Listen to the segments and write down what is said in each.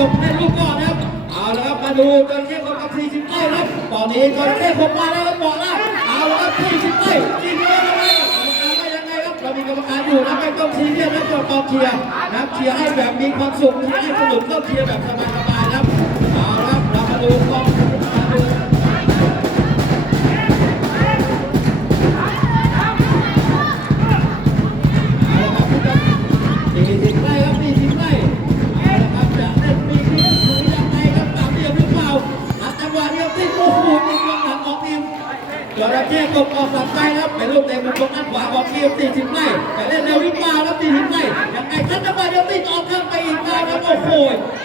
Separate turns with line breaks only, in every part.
จบให้ลูกก่อนนะครับ เอาละครับมาดูจระเข้กบกับสี่สิบไร่ครับตอนนี้จระเข้กบมาแล้วครับบอกแล้วเอาละครับ40ไร่จริงเลยนะครับกรรมการว่ายังไงครับเรามีกรรมการอยู่นะไม่ต้องซีเรียสนะตัวกองเชียร์นับเชียร์ให้แบบมีความสุขเชียร์ให้สนุกก็เชียร์แบบสบายๆครับเอาละครับเรามาดูกอง แก้กบออกสับไกครับเป็นลูกเตะมุมตรงอันขวาของทีมสี่สิบไร่แต่เล่นเร็วหรือเปล่าครับสี่สิบไร่ยังไงครับจังหวะเดียวที่ออกข้างไปอีกแล้ครับโอ้โห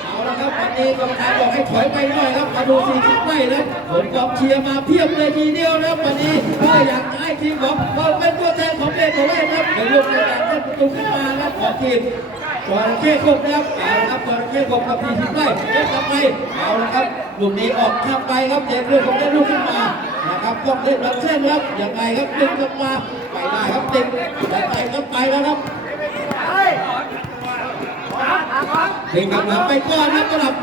เอาละครับวันนี้กรรมการบอกให้ถอยไปหน่อยครับมาดูสี่สิบไร่นะผมกองเชียร์มาเพียบเลยทีเดียวนะวันนี้ก็อยากให้ทีมของเราเป็นตัวแทนของเด็กของเล่นครับในลูกในการเล่นประตูขึ้นมาครับของทีมจระเข้กบนะครับเอาละครับจระเข้กบกับพีทีไล่เล่นทำไมเอาละครับลูกนี้ออกข้างไปครับเจ็บเรื่องของได้ลูกขึ้นมา ครับต้องเล่นรับเส้นครับยังไงครับดึงกลับมาไปได้ครับติดแต่ไปก็ไปแล้วครับดึงกลับมาไปก่อนครับสำหรับ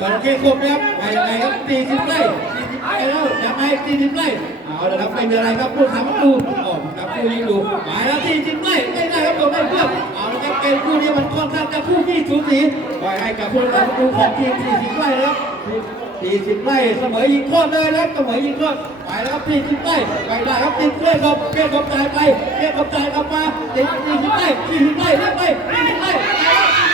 จระเข้กบนะครับไปยังไงครับตีสิบไล่ตีสิบไล่แล้วยังไงตีสิบไล่เอาละครับไม่มีอะไรครับผู้ทำดูออกครับผู้นี้ดูไปแล้วตีสิบไล่ไม่ได้ครับตัวไม่เพื่อนเอาละครับเกมคู่นี้มันค่อนข้างจะคู่ขี้สูสีปล่อยให้กับผู้ทำดูของทีมสี่สิบไล่นะค สี่สิบไร่เสมอยิงโคตรเลยนะเสมอยิงโคตรไปแล้วครับสี่สิบไร่ไปได้ครับติดเล่อนกบเล่อนกบจ่ายไปเล่อนกบจ่ายกลับมาสี่สิบไร่สี่สิบไร่ไล่ไปสี่สิบไร่ไป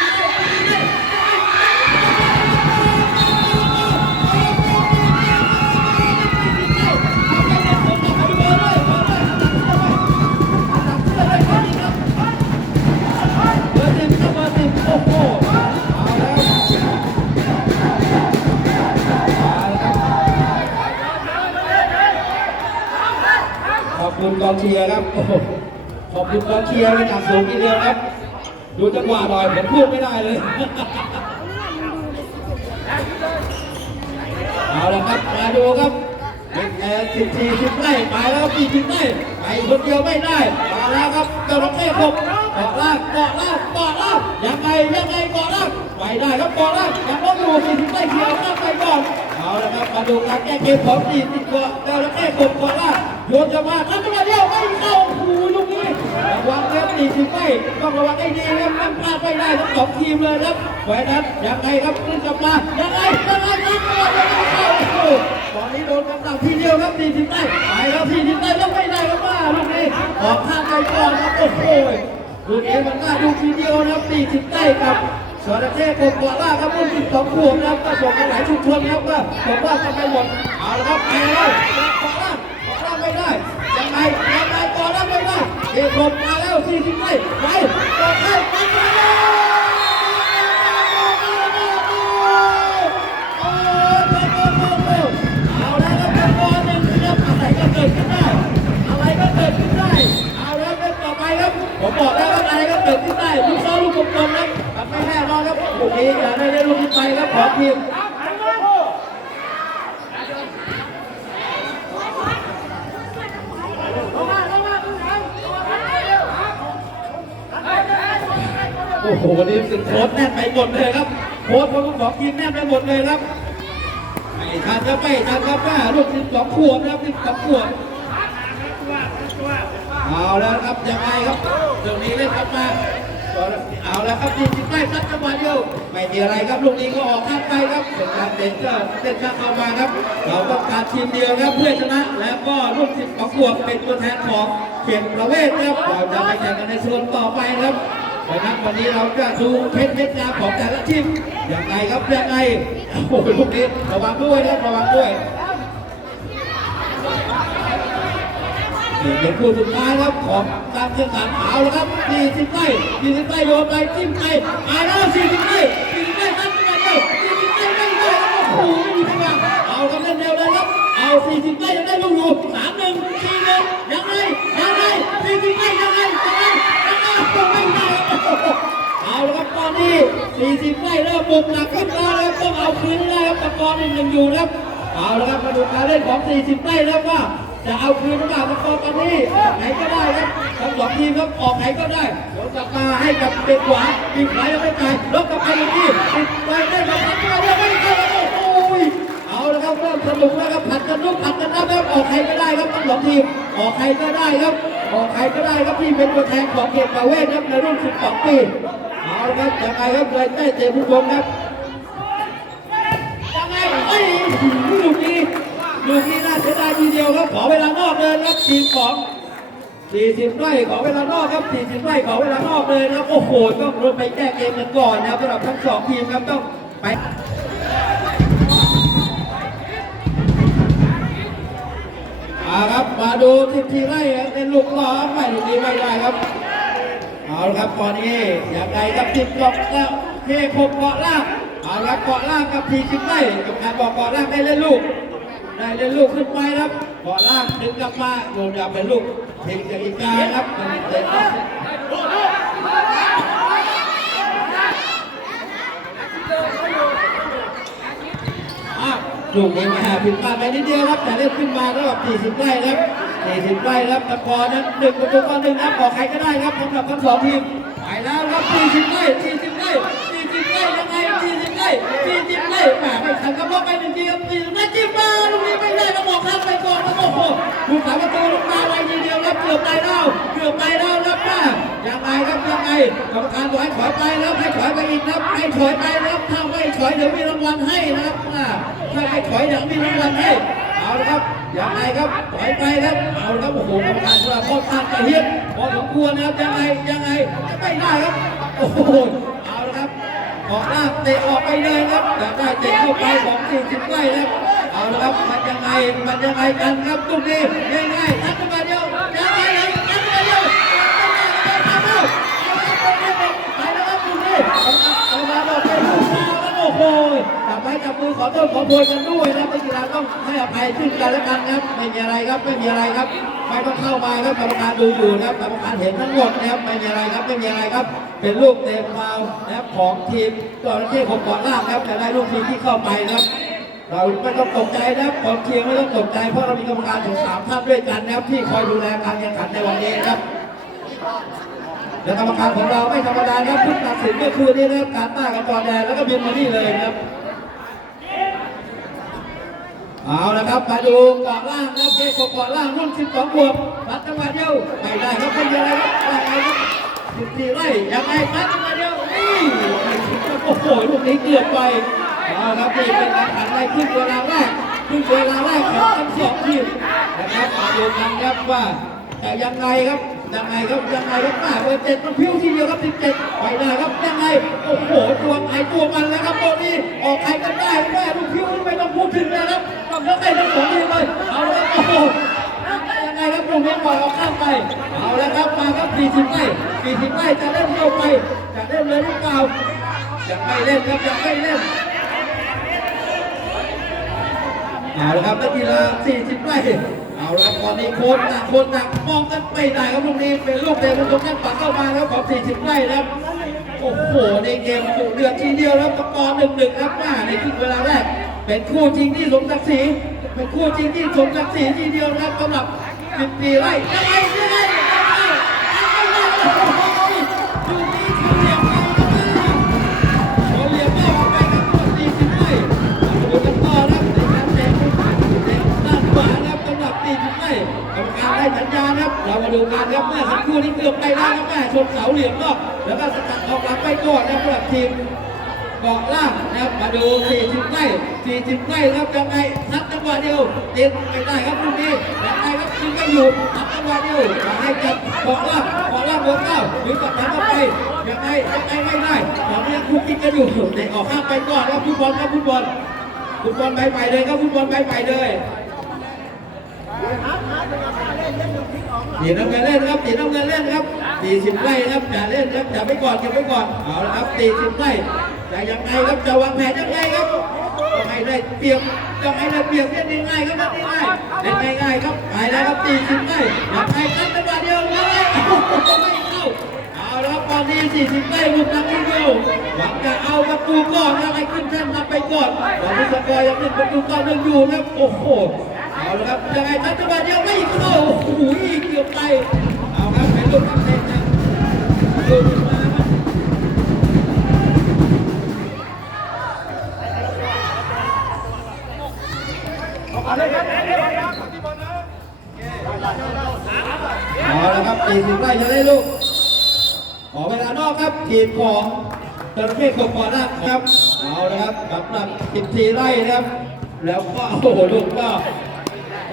เชียร์ครับโอ้โหขอบคุณกองเชียร์เป็นอย่างสูงทีเดียวครับ ดูจังหวะหน่อยผมพูดไม่ได้เลยเอาละครับมาดูครับเป็นแอร์สิบสี่สิบไร่ไปแล้วสี่สิบไร่ไปคนเดียวไม่ได้มาแล้วครับจระเข้คบเกาะล่างเกาะล่างเกาะล่างยังไงยังไงเกาะล่างไปได้ครับเกาะล่างยังต้องอยู่สี่สิบไร่เขียวล่างไปก่อนเอาละครับมาดูการแก้เกมของสี่สิบเกาะจระเข้คบเกาะล่างโยนจะมาทันตัว เดียวไม่เข้าโอ้โหลูกนี้ระวังครับสี่สิบไร่ต้องระวังให้ดีครับมันพลาดไม่ได้ทั้งสองทีมเลยครับไว้นั้นยังไงครับขึ้นกลับมายังไงยังไงยังไงยังไงเข้าโอ้โหตอนนี้โดนกำลังทีเดียวครับสี่สิบได้ไปแล้วสี่สิบได้แล้วไม่ได้ครับว่าลูกนี้ออกข้างไปก่อนครับโอ้โหลูกนี้มันน่าดูทีเดียวนะครับสี่สิบได้ครับสระเข้กบกว่าครับรุ่นสองขวบนะครับก็ส่งมาหลายชุมชนครับว่าบอกว่าจะไปหมดเอาละครับไปแล้วกว่าล่ากว่าไม่ได้ ไงยังไงกว่าล่าไม่ได้เอกบมาแล้วสี่สิบได้ไปต่อไปไปไปเลยโอ้โหเอาแล้วครับตะกอนหนึ่งครับอะไรก็เกิดขึ้นได้อะไรก็เกิดขึ้นได้เอาแล้วครับต่อไปครับผมบอกแล้วว่าอะไรก็เกิดขึ้นได้ลูกซ้อลูกกลมๆครับทำไม่แน่นอนครับลูกนี้อย่าได้เล่นลูกนี้ไปครับขอทีม โอ้โหวันนี้โค้ดแน่นไปหมดเลยครับโค้ดของของทีมแน่นไปหมดเลยครับไม่ทันครับไม่ทันครับว่าลูกสิบสองขวบนะครับสิบสองขวบเอาแล้วครับยังไงครับตรงนี้เล่นกลับมาเอาแล้วครับทีมที่ใกล้ซัดจังหวะเดียวไม่มีอะไรครับลูกนี้ก็ออกข้างไปครับเป็นการเตะก็เล่นข้างเข้ามาครับ เราต้องการทีมเดียวครับเพื่อชนะ แล้วก็ลูกสิบสองขวบเป็นตัวแทนของเขตประเวศครับเราจะไปแข่งกันในส่วนต่อไปครับ ดังนั้นวันนี้เราจะดูเพชรเม็ดงามของแต่ละทีมอย่างไรครับยังไงโอ้โหลูกนี้ระวังด้วยนะระวังด้วยนี่เป็นคู่สุดท้ายครับของการแข่งขันเอาแล้วครับ40ไร่40ไร่โยนไปจิ้มไปมาแล้ว40ไร่40ไร่ นี่ 40ไร่เริ่มบุกหนักขึ้นแล้วคร้องเอาคืนแล้วครับตะกอนยังอยู่ครับเอาละครับมาดูการเล่นของ 40ไร่แล้วว่า จะเอาคืนหรือเปล่าตะกอนตอนนี้ไหนก็ได้ครับทั้งสองทีมครับออกไหนก็ได้เดนกลับมาให้กับเบ็กขวาปีขวายังไม่ตายลบกับไปอยู่ที่ติดไปได้มาทำตัวได้ไม่ได้โอ้ยเอาละครับเริ่มสนุกแล้วครับผัดกันลุกผัดกันรับครับออกใครก็ได้ครับทั้งสองทีมออกใครก็ได้ครับออกใครก็ได้ครับที่เป็นตัวแทนของเขตประเวศครับในรุ่น 12 ปี เอาครับยังไงครับเลยได้เตะผู้ชมครับยังไงเอ้ยลูกนี้ลูกนี้น่าเสียดายทีเดียวครับขอเวลานอกเลยครับทีมของ40ไร่ขอเวลานอกครับ40ไร่ขอเวลานอกเลยนะโอ้โหต้องลงไปแก้เกมกันก่อนนะสำหรับทั้งสองทีมครับต้องไปมาครับมาดูทีมทีไร่ในลูกล้อไม่ลูกนี้ไม่ได้ครับ ละครับตอนนี้อย่างไรครับทีมเกแล้วเทพเกาะล่างเอาละครับเกาะล่างกับทีมทีไร่กรรมการบอกเกาะล่างได้เล่นลูก ได้เล่นลูกขึ้นไปครับเกาะล่างดึงกลับมาโดนดับเป็นลูกเทคนิคการครับมันเตะอ้าวลูกนี้มาผิดพลาดไปนิดเดียวครับแต่เล่นขึ้นมาแล้วแบบ40ไร่ครับ 40ไร่ครับตะกอนั้นหนึ่งประตูต่อหนึ่งครับบอกใครก็ได้ครับสำหรับทั้งสองทีมไปแล้วครับ40ไร่40ไร่40ไร่ยังไง40ไร่40ไร่แหมไม่ทันครับล็อกไปหนึ่งทีครับ40ไร่จิ้มมาลูกนี้ไม่ได้ต้องบอกครับไปก่อนครับโอ้โหลูกสามประตูลงมาไวทีเดียวครับเกือบตายแล้วเกือบตายแล้วครับป้ายังไงครับยังไงกรรมการบอกให้ถอยไปแล้วให้ถอยไปอีกครับให้ถอยไปแล้วถ้าไม่ถอยเดี๋ยวมีรางวัลให้นะครับถ้าไม่ถอยเดี๋ยวมีรางวัลให้เอาละครับ ยังไงครับถอยไปครับ เอาละครับโอ้โหกรรมการว่าค่อตางกระเฮียนพอสมควรนะครับยังไงยังไงไม่ได้ครับ โอ้โหเอาละครับออกหน้าเตะออกไปเลยครับแต่ได้เตะเข้าไปของ40ไร่ครับเอาละครับมันยังไงมันยังไงกันครับตรงนี้ง่ายๆทักขึ้นมาเดียวยังไงครับทักขึ้นมาเดียวไปแล้วครับตรงนี้เอามาบอกเป็นลูกดาวแล้วโอ้โหจับไมือขอโทษขอโพยกันด้วยนะนักกีฬาต้องให้อภัยซึ่งกันและกันครับไม่มีอะไรครับไม่มีอะไรครับไม่ต้องเข้ามาครับกรรมการดูอยู่นะครับกรรมการเห็นทั้งหมดนะครับไม่มีอะไรครับไม่มีอะไรครับ เป็นลูกเตะฟาวล์นะครับของทีมจระเข้ของก่อนล่างครับแต่ได้ลูกทีมที่เข้าไปนะครับเราไม่ต้องตกใจนะครับกองเชียร์ไม่ต้องตกใจเพราะเรามีกรรมการถึงสามท่านด้วยกันนะครับที่คอยดูแลการแข่งขันในวันนี้ครับและกรรมการของเราไม่ธรรมดาครับเพิ่งตัดสินเมื่อคืนนี้นะครับการต้ากับจอแดนแล้วก็บินมานี่เลยนะครับ เอาละครับมาดูเกาะล่างนะเกเกาะล่างรุ่น12บวกรัดจังหวะเดียวไม่ได้ครับไม่ได้ครับว่าไงครับ14ไล่ยังไงรัดจังหวะเดียวนี่โอ้โหลูกนี้เกือบไปเอาครับนี่เป็นการขันในครึ่งเวลาแรกครึ่งเวลาแรกของทั้งสองทีมนะครับมาดูกันครับว่าแต่ยังไงครับ ยังไงครับยังไงครับหน้าเบอร์เจ็ดมันพิ้วทีเดียวครับ17ไปได้ครับยังไงโอ้โหตัวไอตัวมันแล้วครับตัวนี้ออกใครก็ได้แม่ลูกพิ้วไม่ต้องพูดถึงนะครับต้องยกให้ทั้งสองทีมเลยเอาละโอ้โหยังไงครับลูกนี้ปล่อยออกข้างไปเอาล้วครับมาครับ40ไร่40ไร่จะเล่นเข้าไปจะเล่นเลยหรือเปล่ายังไม่เล่นครับยังไม่เล่นเอาละครับนักกีฬา40ไร่ เอาละตอนนี้โค้ชหนักโค้ชหนักมองกันไม่ได้ครับลูกนี้เป็นลูกเตะมุมตรงนั้นปัดเข้ามาแล้วของ40ไร่นะครับโอ้โหในเกมสุดเดือดทีเดียวแล้วตะกอนหนึ่งหนึ่งครับหน้าในครึ่งเวลาแรกเป็นคู่จริงที่สมศักดิ์ศรีเป็นคู่จริงที่สมศักดิ์ศรีทีเดียวนะครับสำหรับ14ไร่ยังไงยังไงยังไง เรามาดูกันครับเมื่อสักครู่นี้เกือบไปแล้วครับแม่ชนเสาเหลี่ยมนอกแล้วก็สกัดออกหลังไปก่อนนะครับสำหรับทีมเกาะล่างนะครับมาดู40ไร่40ไร่ครับยังไงทับจังหวะเดียวเติดไม่ได้ครับลูกนี้ยังไงครับยิงไม่อยู่ทับจังหวะเดียวมาให้กับเกาะล่างเกาะล่างหัวเก้าหรือกับทางเข้าไปยังไงยังไงไม่ได้ตอนนี้คุกกิ๊กกันอยู่เตะออกข้างไปก่อนครับฟุตบอลครับฟุตบอลฟุตบอลไปไปเลยครับฟุตบอลไปไปเลย ตีน้ำเงินเล่นครับตีน้ำเงินเล่นครับตีสิบไร่ครับอย่าเล่นครับอย่าไปก่อนเก็บไว้ก่อนเอาละครับตีสิบไร่จะยังไงครับจะวางแผนยังไงครับต้องให้ได้เปรียบต้องให้ได้เปรียบเล่นง่ายครับเล่นง่ายเล่นง่ายครับไปแล้วครับตีสิบได้ยังไงครับจังหวะเดียวยังไงโอ้โหไม่เข้าเอาแล้วครับตอนนี้สี่สิบได้ลูกนักที่เดียวหวังจะเอาประตูก่อนนะให้ขึ้นแท่นนำไปก่อนตอนนี้สกอร์ยังเป็นประตูต่อหนึ่งอยู่นะโอ้โห ล้วครับยังไงครับจังหวะเดียไม่เข้าโอ้โหเกือบไปเอาครับเป็นลูกนักเตะนะดูขึ้นมาครับ
เอาลยครับเอาเลยครับ
สี่สิบไร่จะได้ลูก ขอเวลานอกครับทีมของจระเข้ขบก่อนนะครับ เอาละครับกำลัง14ไร่นะครับ แล้วก็โอ้โหลูกก็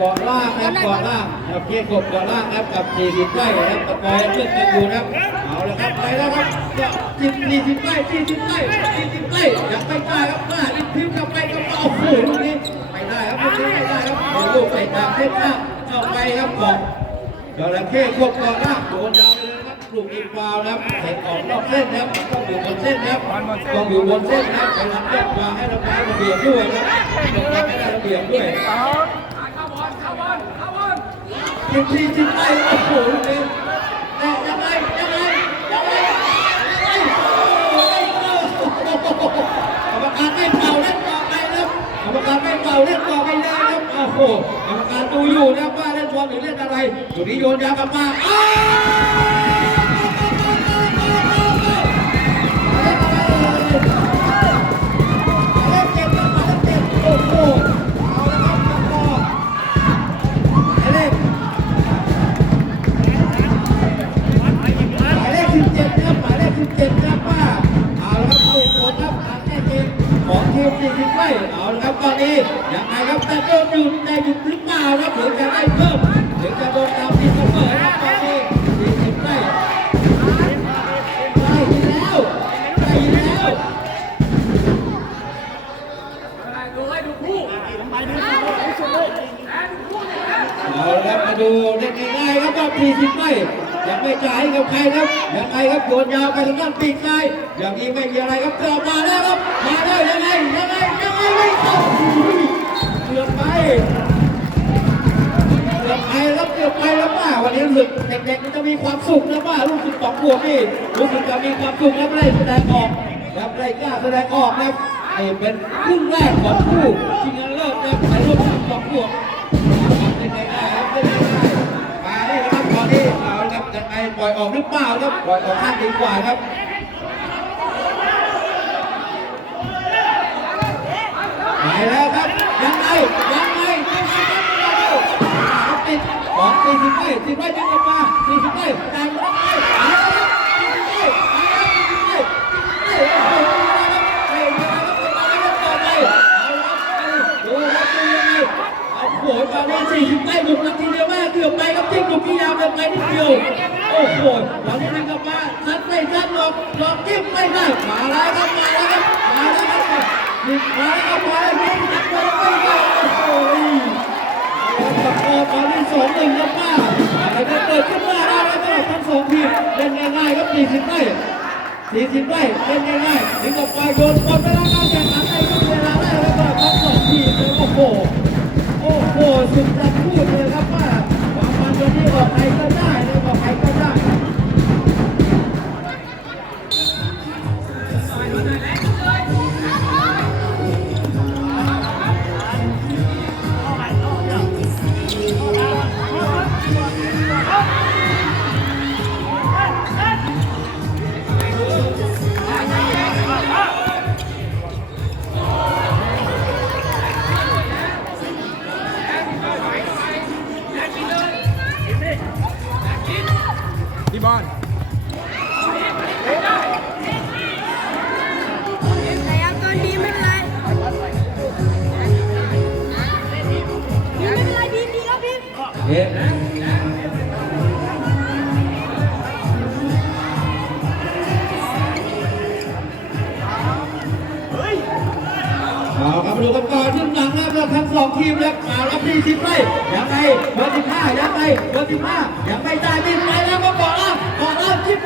กาะล่างครับเกาะล่างจระเข้ขบเกาะล่างครับกับ40ไร่ครับตะกอยเพื่อนกันอยู่ครับเอาละครับไปแล้วครับก็40ไร่40ไร่40ไร่ยังไม่ได้ครับหน้าอีกพิ้วกลับไปกลับมาโอ้โหลูกนี้ไม่ได้ครับลูกนี้ไม่ได้ครับโอ้ลูกไปตามเส้นหน้าเข้าไปครับบอกจระเข้ควบก่อนล่างโดนยาวเลยครับลูกอีกฟาวครับเตะออกนอกเส้นครับต้องอยู่บนเส้นครับต้องอยู่บนเส้นครับไปรับยกวางให้ระบายระเบียบด้วยนะครับต้องทำให้ได้ระเบียบด้วย ทีมทีจิตใจโอ้โหลูกนี้แต่ยังไงยังไงยังไงยังไงโอ้โหกรรมการไม่เป่าเล่นต่อไปนะครับกรรมการไม่เป่าเล่นต่อไปเลยนะครับโอ้โหกรรมการดูอยู่นะว่าเล่นบอลหรือเล่นอะไรอยู่นี้โยนยากลับมาอ้าว 57ครับป้าเอาละครับเอาอีกคนครับางแก้เกมของทีมสี่สิบไม่เอาละครับตอนนี้ยังไงครับแต่เพิ่มอยู่แต่หยุดหรือเปล่าครับหรือจะได้เพิ่มหรือจะโดนตามที่เสมอครับ ไม่จ่ายให้กับใครครับยังไงครับโยนยาวไปทางด้านปีกซ้ายอย่างนี้ไม่มีอะไรครับกลับมาแล้วครับมาแล้วยังไงยังไงยังไงไม่เข้าเกือบไปเกือบไปแล้วเกือบไปแล้วป้าวันนี้รู้สึกเด็กๆจะมีความสุขนะป้ารู้สึกสองขวบนี่รู้สึกจะมีความสุขและไม่ได้แสดงออกครับไม่กล้าแสดงออกนะครับเป็นครึ่งแรกของผู้ชิงเลิศนะครับในรุ่นสองขวบ ไงปล่อยออกหรือเปล่าครับปล่อยออกข้างดีกว่าครับไปแล้วครับยังไงยังไงยังไงครับติดของสี่สิบไร่สี่สิบไร่ยังออ โอ้โหตอนนี้นกลับมาซัดไม่ซัดหลอกหลอกจิ้มไม่ได้มาแล้วครับมาแล้วครับมาแล้วครับมาแล้วครับมาแล้วยิงซัดไม่ได้โอ้โหตะโกนตอนนี้สองหนึ่งครับป้าอะไรจะเกิดขึ้นมาได้แล้วสำหรับทั้งสองทีมเล่นง่ายๆครับสี่สิบใต้สี่สิบใต้เล่นง่ายๆถึงกับไปโดนหมดเวลาการแข่งขันในช่วงเวลาแรกแล้วสำหรับทั้งสองทีมเลยโอ้โหโอ้โหสุดจะพูดเลยครับว่า ความมันวันนี้ออกใครก็ได้เลยออกใครก็ได้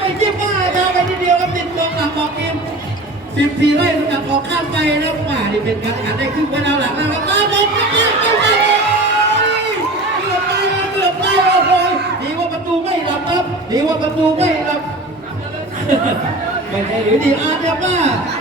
ไปจิ้ม
มาครับไปทีเดียวครับติดกองหลังของทีมสิบสี่ไล่สกัดออกข้ามไปแล้วมานี่เป็นการแข่งขันในครึ่งเวลาหลังแล้วครับมาบอลมาเกือบไปเกือบไปเกือบไปโอ้โหดีว่าประตูไม่หลับครับดีว่าประตูไม่หลับ ไม่ใช่หรือดีอาร์ตครับว่า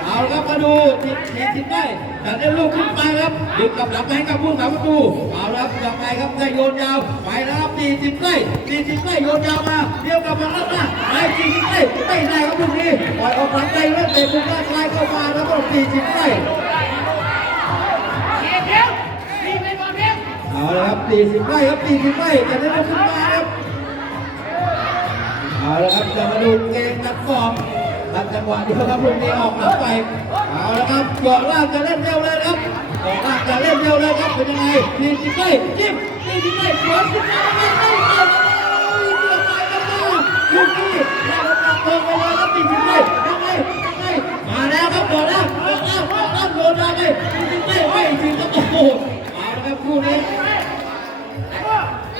เอาครับมาดูทีมทีมได้แต่ได้ลูกขึ้นไปครับดึงกับหลังไปกับผู้สาประตูเอาครับยังไงครับได้โยนยาวไปแล้วครับตีสิบไล่ตีสิบไล่โยนยาวมาเดียวกับมาแล้วนะไปตีสิบไล่ไม่ได้ครับลูกนี้ปล่อยออกหลังไปแล้วเตะมุมด้านซ้ายเข้ามาแล้วก็ตีสิบไล่เอาละครับตีสิบไล่ครับตีสิบไล่แต่ได้ลูกขึ้นมาครับเอาละครับจะมาดูเกมกันก่อน ตัดจังหวะเดียวครับลูกนี้ออกหลังไปเอาละครับเกาะล่างจะเล่นเร็วเลยครับเกาะล่างจะเล่นเร็วเลยครับเป็นยังไงทีมจิใกล้จิ้มทีมจิใกล้สวนขึ้นมาไม่ไม่ไม่เกือบไปกันแล้วลูกนี้แล้วตัดตรงไปเลยครับทีมจิใกล้ยังไงยังไงมาแล้วครับเกาะล่างเกาะล่างเกาะล่างโดนได้ไหมทีมจิใกล้ไม่ถึงครับโอ้โหเอาละครับคู่นี้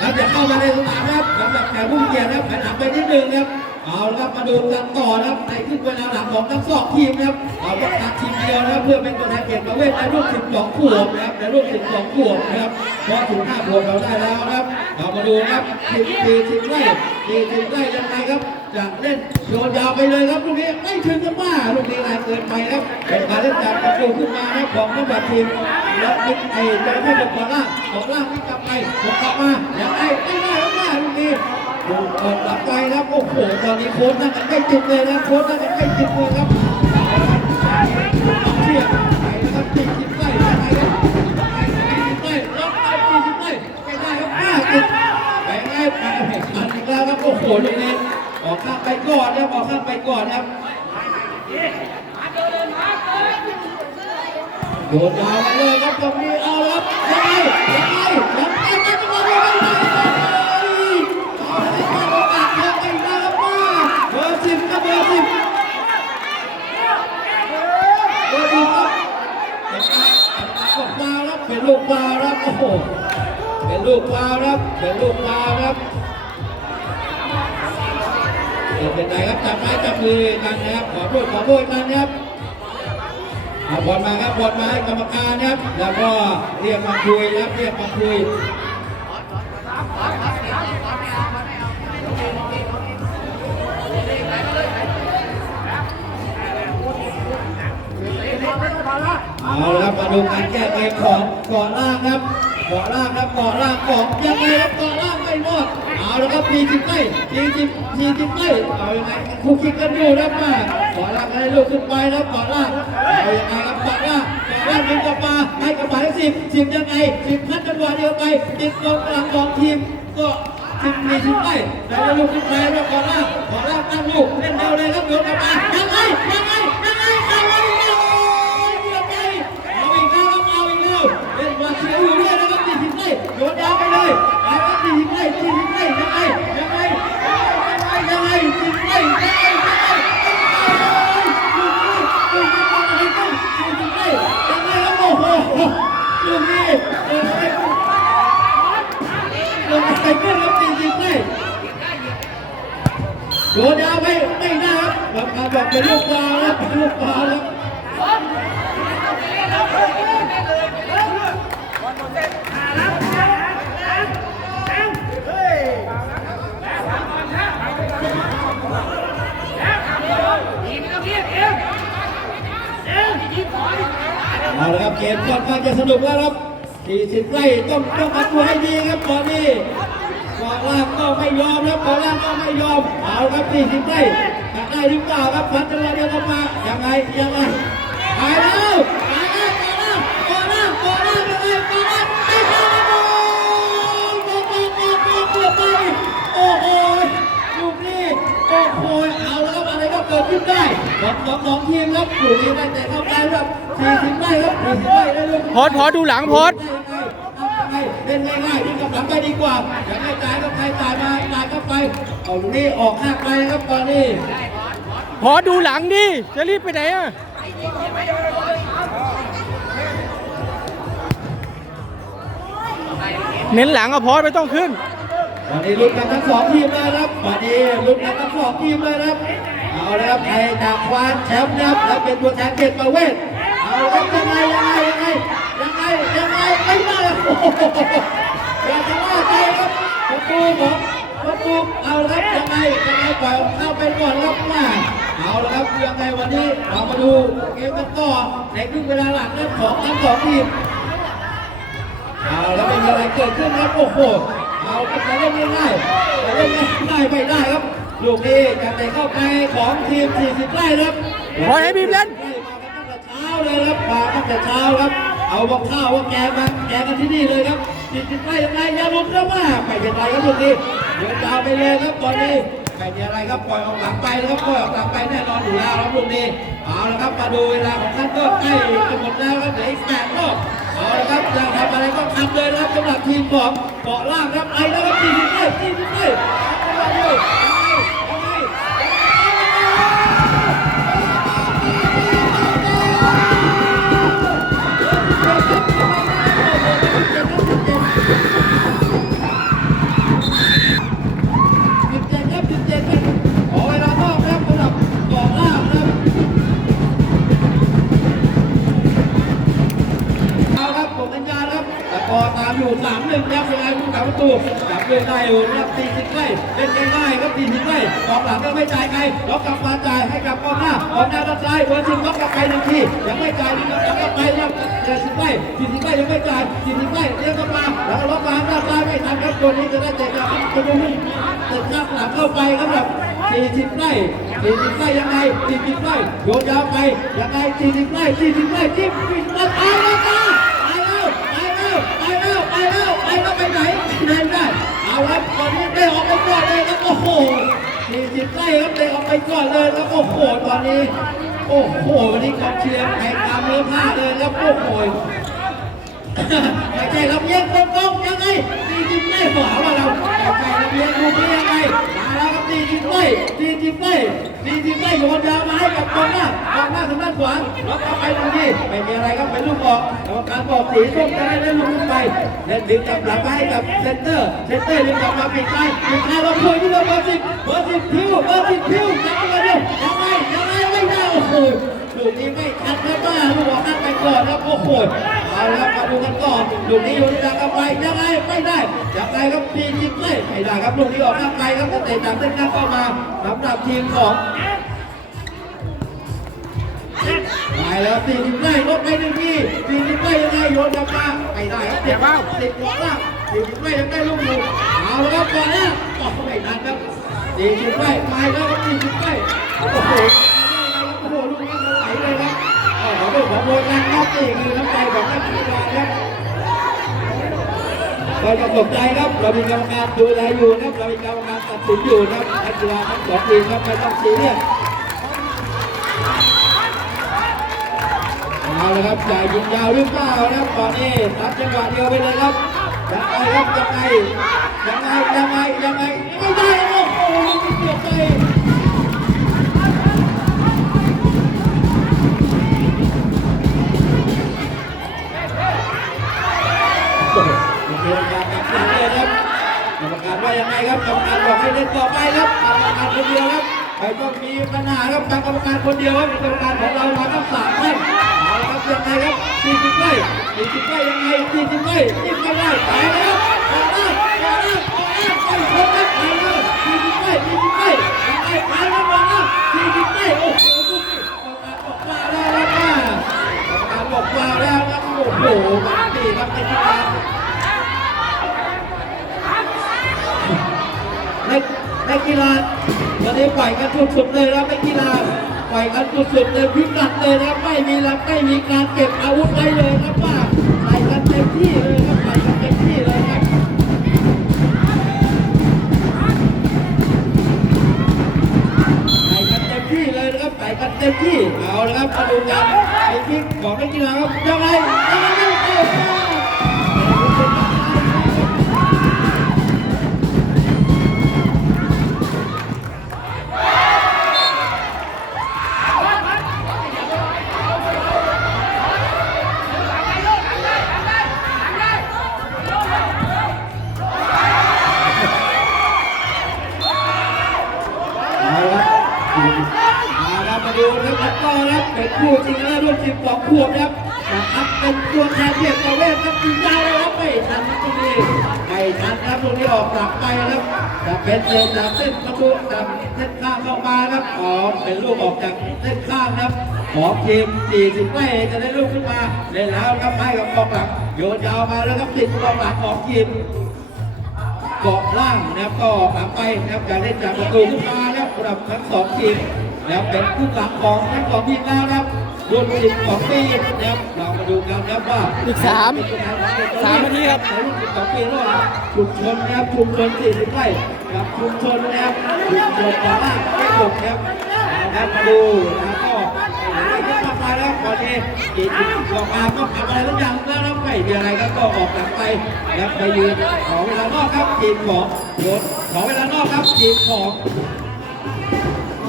ครับจะเข้ามาในสนามครับสำหรับแขกผู้เกียรติครับขยับไปนิดนึงครับ เอาละครับมาดูกันต่อนะครับในขึ้นเวลาหลังของทั้งสองทีมนะครับเอาประกาศทีมเดียวนะครับเพื่อเป็นตัวแทนเกียรติประเวทในรุ่น12ขวบนะครับในรุ่น12ขวบนะครับเพราะถึง5ขวบเราได้แล้วนะครับเรามาดูนะครับทีมทีทีมไล่ทีทีมไล่ยังไงครับจะเล่นโยนยาวไปเลยครับลูกนี้ไม่ถึงกับว่าลูกนี้แรงเกินไปครับเป็นการเล่นจากประตูขึ้นมานะครับของทั้งแบบทีมและนิดไอ้จะไม่เป็นก่อนล่างก่อนล่างที่กลับไปกกลับมาอย่างไรไม่ได้แล้วว่าลูกนี้ ดูกดกลับไปครับโอ้โหตอนนี้โค้ชนั่งกันใกล้จุดเลยนะโค้ชนั่งกันใกล้จุดเลยครับเชียไปนะครับตีสิบไล่ยังไงครับตีสิบไล่ล็อกไปตีสิบไล่ไม่ได้ครับห้าจุดไปไงไปอันอีกแล้วครับโอ้โหลูกนี้ออกข้างไปก่อนนะครับออกข้างไปก่อนนะครับโดนยาวไปเลยครับตรงนี้เอาละครับยังไง ลูกปลูกฟาครับโอ้โหเป็นลูกฟาครับเป็นลูกฟาครับเป็นไงครับจับไม้จับมือกันนะครับขอโทษขอโทษกันนะครับเอาบอลมาครับบอลมาให้กรรมการนะครับ แล้วก็เรียกมาคุยนะครับเรียกมาคุย เกาะล่างครับเกาะล่างครับเกาะล่างของยังไงครับเกาะล่างไม่รอดเอาละครับมีจิบไม่มีจิบมีจิบไม่เอายังไงคุกคิกกันอยู่นะครับมาเกาะล่างให้ลูกขึ้นไปแล้วเกาะล่างเอายังไงครับเกาะล่างเกาะล่างยิงกลับมาให้กระป๋าสิบสิบยังไงสิบพัดจังหวะเดียวไปติดกองกลางของทีมก็สิบมีสิบไม่แล้วลูกขึ้นไปแล้วเกาะล่างเกาะล่างตั้งลูกเล่นเร็วเลยครับโยนกลับมายังไงยังไงยังไงเอาไว้ยังไง เกือบไปเอาอีกแล้วครับเอาอีกแล้วเล่นบอลเสียอยู่ด้วยนะครับตีสิบไล่โยนยาวไปเลยไปครับตีสิบไล่ตีสิบไล่ยังไงยังไงยังไงยังไงตีสิบไล่ยังไงยังไงลูกนี้ลูกนี้บอลอะไรกันตีสิบไล่ยังไงครับโอ้โห ลูกนี้เอออะไรกันลูกอะไรกันครับตีสิบไล่โยนยาวไปไม่ได้ครับกรรมการบอกเป็นลูกบอลครับเป็นลูกบอลครับเอ เอาละครับเกมค่อนข้าจะสนุกแล้วครับ40ไร่ต้องต้องทำตัวให้ดีครับตอนนี้ก่อนล่างก็ไม่ยอมครับก่อนล่างก็ไม่ยอมเอาครับ40ไร่จะได้หรือเปล่าครับพันจังหวะเดียวกันมายังไงยังไงไปแล้วไปแล้วกอนล่างกอนล่างกอนล่างยังไงกอนล่างไม่เข้าครับโอ้โหเอบไปโอ้โหลูกนี้โอ้โหเอาแล้วครับอะไรก็เกิดขึ้นได้ของของสองทีมครับอลูกนี้ได้แต่เข้าไปครับ 40ไร่ครับ40ไร่ได้ลูก
โพสต์โพสต์ดูหลังโพสต์
เล่นง่ายๆที่กำลังไปดีกว่าอยากให้จ่ายก็ใครจ่ายมาจ่ายก็ไปเอาลูกนี้ออกข้างไปครับตอนนี้
พอดูหลังดิ จะรีบไปไหนอะ เน้นหลังอะพอไม่ต้องขึ้น
ตอนนี้ลุ้นกันทั้งสองทีมเลยครับตอนนี้ลุ้นกันทั้งสองทีมเลยครับเอาละครับใครจะคว้าแชมป์นะครับและเป็นตัวแทนเขตประเวศเอาละครับ ยังไงยังไงยังไงยังไงยังไงไม่ได้โอ้โหอยากจะว่าใจครับประตูผมประตูเอาละครับยังไงยังไงปล่อยเข้าไปก่อนครับมาเอาละครับยังไงวันนี้เรามาดูเกมกันต่อในครึ่งเวลาหลังเรื่องของทั้งสองทีมเอาแล้วไม่มีอะไรเกิดขึ้นครับโอ้โหเอาครับจะเล่นง่ายๆจะเล่นง่ายไม่ได้ครับลูกนี้จะเตะเข้าไปของทีม40ไร่ครับ
บอลให้บีมเล่น
แต่เช้าครับ เอาบอกข้าวว่าแกมาแกกันที่นี่เลยครับ40ไร่ยังไงยาลุดนะว่าไม่เป็นไรครับลูกนี้เดี๋ยวจะเอาไปเลยครับตอนนี้ไม่มีอะไรครับปล่อยออกหลังไปนะครับปล่อยออกหลังไปแน่นอนอยู่แล้วครับลูกนี้เอาละครับมาดูเวลาของท่านก็ใกล้จะหมดแล้วครับเหลืออีกแปดรอบเอาละครับอยากทำอะไรก็ทำเลยนะครับสำหรับทีมของเกาะล่างครับไอ้แล้วครับทีมได้ทีมได้ยังไงยั Yeah. ตูจับเรื่องได้อยู่รับตีสิบไล่เล่นง่ายๆครับตีสิบไล่กองหลังก็ไม่จ่ายใครล็อกกลับมาจ่ายให้กับกองหน้ากองหน้าด้านซ้ายเบอร์สิบล็อกกลับไปหนึ่งทียังไม่จ่ายนี่ล็อกกลับไปครับเจ็ดสิบไล่สี่สิบไล่ยังไม่จ่ายสี่สิบไล่เลี้ยงกลับมาแล้วล็อกมาด้านซ้ายไม่ทันครับตัวนี้จะได้เจ็บครับจะดูหุ้ติดข้าหลังเข้าไปครับแบบ40ไร่40ไร่ยังไง40ไร่โยนยาวไปยังไง40ไร่40ไร่จิ้มจิ้มแล้วตายแล้วตาย ไปไหนไหนได้เอาครับตอนนี้ได้ออกไปก่อนเลยครับโอ้โห40ไร่ครับได้ออกไปก่อนเลยครับโอ้โหตอนนี้ โอ้โหวันนี้กองเชียร์แข่งตามเนื้อผ้าเลยครับโอ้โหไม่ใช่ลำเลียงตรงๆยังไงตีจิมไม่ขวาว่าเราไม่ใช่ลำเลียงลูกนี้ยังไงมาแล้วครับตีจิมไม่ตีจิมไม่ ตีจิมไม่โยนยาวมาให้กับกองหน้ากองหน้าทางด้านขวาล้วก็ไปตรงนี้ไม่มีอะไรครับเป็นลูกบอกกรรมการบอกสีส้มจะได้เล่นลูกขึ้นไปเล่นดึงกลับหลังไปให้กับเซนเตอร์เซนเตอร์ดึงกลับมาปิดท้ายปิดท้ายเราคุยที่เบอร์สิบเบอร์สิบพิ้วเบอร์สิบพิ้วยังไงเดียยังไงยังไงไม่ได้โอ้โหลูกนี้ไม่ทันครับว่าลูกออกนั่นไปก่อนครับโอ้โห เอาละครับมาดูกันก่อนลูกนี้อยู่ในทากลับไปยังไงไม่ได้ยังไงครับพีจิไม่ไม่ได้ครับลูกนี้ออกหนั่นไปครับก็เตะจากเส้นหน้าเข้ามาสำหรับทีมของไปแล้วตีจิไล่ลบไปหนึ่งทีตีจิไล่ยังไงโยนกลับมาไม่ได้ครับเจ็บเบ้าติดหัวล่างตีจิไล่ยังได้ลูกอยู่เอาละครับก่อนแล้วโอ้ไม่ทันครับตีจิไล่ไปแล้วครับตีจิไล่โอ้โหโอ้โหลูกนี้ไหลเลยครับขอดูของโบนัสครับนี่คือ เราจะตกใจครับเรามีกรรมการดูแลอยู่ครับเรามีกรรมการตัดสินอยู่ครับนักกีฬาทั้งสองทีมครับไม่ต้องซีเรียสเอาละครับจ่ายยิงยาวหรือเปล่านะครับตอนนี้ตัดจังหวะเดียวไปเลยครับยังไงครับยังไงยังไงยังไงยังไงไม่ได้โอ้โหลูกนี้เสียไป บกรรมการบอกให้เล่นต่อไปครับกรรมการคนเดียวครับใครก็มีปัญหาครับทางกรรมการคนเดียวครับกรรมการของเรามาต้งสามท่านเอาละครับยังไงครับสี่สิบไร่สี่สิบไร่ยังไงสี่สิบไร่ยิ่งไม่ได้ตายแล้วตายแล้วตายแล้วตายแล้วไปชนครับตายแล้วสี่สิบไร่สี่สิบไร่ยังไงตายแล้วต่อหน้าสี่สิบไร่โอ้โหดูสิกรรมการบอกว่าแล้วครับกรรมการบอกว่าแล้วครับโอ้โหแบบนี้ครับเป็นที่การ ในในกีฬาวันนี้ปล่อยกัน สุดๆเลยนะในกีฬาปล่อยกันสุดๆเลยพิกัดเลยนะไม่มีรับไม่มีการเก็บอาวุธไว้เลยครับว่าใส่กันเต็มที่เลยครับใส่กันเต็มที่เลยครับใส่กันเต็มที่เลยนะครับใส่กันเต็มที่เอาละครับมาดูกันไอ้ที่บอกให้กีฬาครับยังไงยังไง ดูนะครับก็นครับเป็นคู่จริงแล้วรุ่นสิบสองขวบนะครับนะครับเป็นตัวแทนเทียบกับเวทครับจริงจังเลยครับไม่ทันครับตรงนี้ไม่ทันครับตรงนี้ออกกลับไปนะครับจะเป็นเดินจากเส้นประตูจากเส้นข้างเข้ามาครับอ๋อเป็นลูกออกจากเส้นข้างนะครับของทีม40ไม่จะได้ลูกขึ้นมาเล่นแล้วครับให้กับกองหลังโยนยาวมาแล้วครับติดกองหลังของทีมเกาะล่างนะครับก็หลังไปนะครับจะเล่นจากประตูขึ้นมานะครับสำหรับทั้งสองทีม นะครับเป็นคู่หลังของทั้งสองทีมแล้วนะครับรุ่นสิบสองปีนะครับเรามาดูกันนะครับว่า
อีกสามสามนาทีครับ
ในรุ่นสิบสองปีระหว่างชุมชนนะครับชุมชนสี่สิบไร่กับชุมชนนะครับชุมชนต่อหน้าไม่ถูกครับนะครับมาดูนะครับก็ไม่เห็นอะไรเยอะมากมายแล้วตอนนี้กีดออกมาก็ทำอะไรทุกอย่างแล้วนะไม่มีอะไรครับก็ออกหลังไปนะครับไปยืนขอเวลานอกครับทีมของรถขอเวลานอกครับทีมของ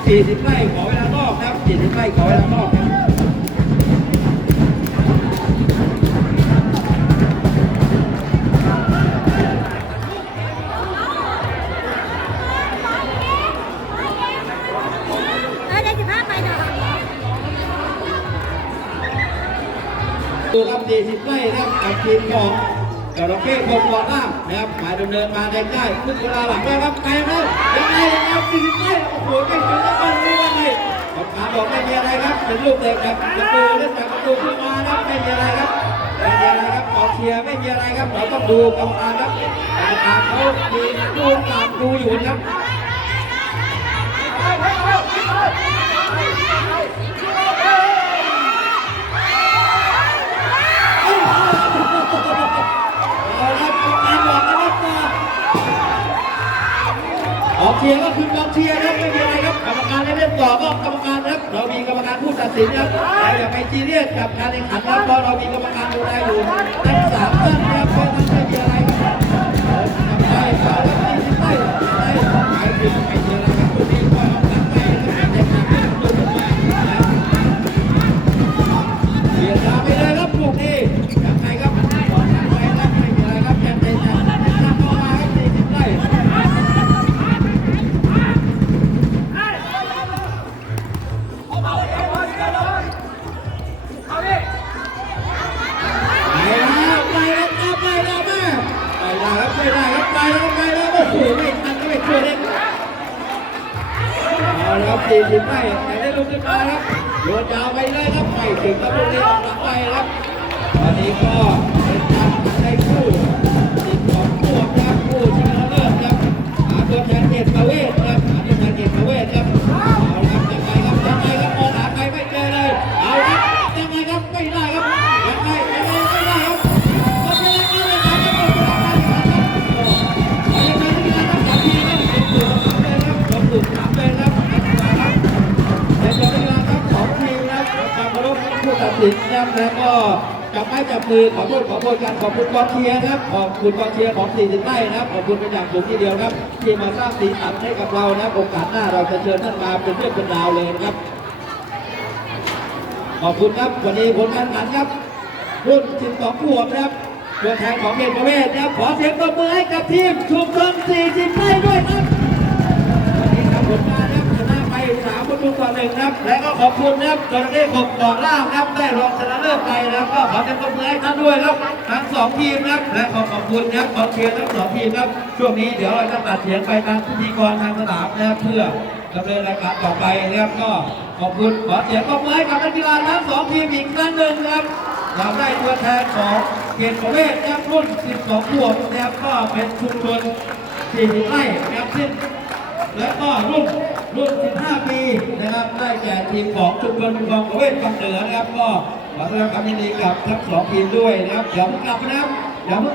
40ไร่ขอเวลานอกครับ40ไร่ขอเวลานอกครับ
เออได้สิบห้าไปหน่อย
ดูครับ40ไร่นะครับกับทีมของจระเข้คมก่อนหน้า นะครับมาดำเนินมาได้ได้ขึ้นเวลาหลังแล้วครับไกลแล้วยังไงนะครับ40ไร่โอ้โหไม่ถึงแล้วมันรู้ว่าไงกรรมการบอกไม่มีอะไรครับเป็นลูกเตะจากประตูเล่นจากประตูขึ้นมาครับไม่มีอะไรครับไม่มีอะไรครับกองเชียร์ไม่มีอะไรครับเราต้องดูกรรมการครับกรรมการเขามีดูการดูอยู่ครับเอา เสียงก็คือกองเชียร์ครับไม่มีอะไรครับกรรมการได้เล่นต่อก็กรรมการครับ เรามีกรรมการผู้ตัดสินนะครับอย่าไปจีเรียสกับการแข่งขันนะครับเพราะเรามีกรรมการดูแลอยู่ทั้งสามท่านครับเพราะฉะนั้นไม่มีอะไรครับทำไปขาวแล้วไม่ทิ้งไปไปไปถึงไปเจออะไรครับตัวนี้ก็เอ สี่สิบไม่แต่ได้ลูกขึ้นมาครับโยนยาวไปเลยครับไม่ถึงกับลูกนี้ออกหลังไปครับตอนนี้ก็เป็นการได้คู่ติดของตัวครับคู่ชนะเลิศครับหาตัวแทนเกียรติประเวศครับหาตัวแท สินนะครับแล้วก็จับไม้จับมือขอโทษขอโทษกันขอบคุณกองเชียร์นะครับขอบคุณกองเชียร์ของ40ไร่นะครับขอบคุณเป็นอย่างสูงทีเดียวครับ ที่มาสร้างสีสันให้กับเรานะโอกาสหน้าเราจะเชิญท่านมาเป็นเพื่อนเป็นดาวเลยนะครับ ขอบคุณครับวันนี้ผลการแข่งขันครับรุ่น12ขวบนะครับตัวแทนของเขตประเวศนะครับขอเสียงตบมือให้กับทีมชุมชน40ไร่ด้วยครับ วันนี้ทำผลงานนะครับชนะ ไปสามประตูต่อหนึ่งครับ และก็ขอบคุณนะครับจระเข้ขบเกาะล่างครับได้รองชนะเลิศไปนะครับก็ขอเสียงปรบมือให้ท่านด้วยครับทั้งสองทีมนะครับและขอขอบคุณนะครับขอเชียร์ทั้งสองทีมครับช่วงนี้เดี๋ยวเราจะตัดเสียงไปทางพิธีกรทางสนามนะครับเพื่อดำเนินรายการต่อไปนะครับก็ขอบคุณขอเสียงปรบมือให้กับนักกีฬาทั้งสองทีมอีกครั้งหนึ่งครับเราได้ตัวแทนของเกียรติประเวศนะครับรุ่น 12ขวบนะครับก็เป็นชุมชน40ไร่นะครับซึ่งและก็รุ่น รุ่น 15 ปีนะครับได้แก่ทีมของชุมชนกองประเวศฝั่งเหนือนะครับ ก็ขอแสดงความยินดีกับทั้งสองทีมด้วยนะครับเดี๋ยวเพิ่งกลับนะครับเดี๋ยวเพิ่งก